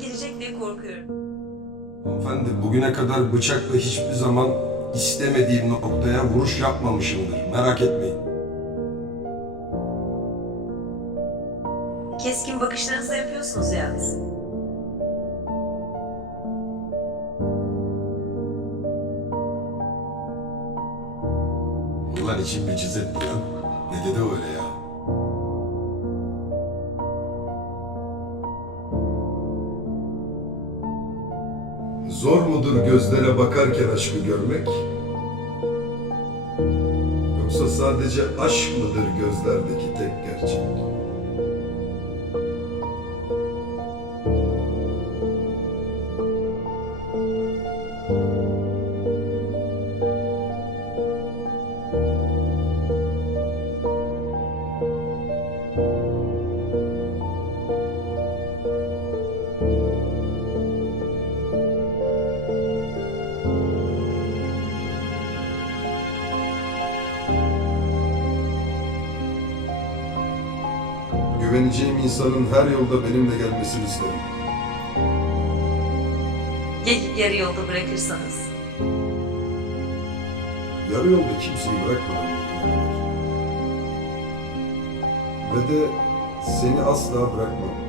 gelecek diye korkuyorum. Hanımefendi bugüne kadar bıçakla hiçbir zaman istemediğim noktaya vuruş yapmamışımdır. Merak etmeyin. Keskin bakışlarınızla yapıyorsunuz yalnız. Ulan içim bir cız etti lan. Ne dedi öyle ya? Zor mudur gözlere bakarken aşkı görmek? Yoksa sadece aşk mıdır gözlerdeki tek gerçek? Güveneceğim insanın her yolda benimle gelmesini isterim. Ya yarı yolda bırakırsanız? Yarı yolda kimseyi bırakmadım. Ve de seni asla bırakmam.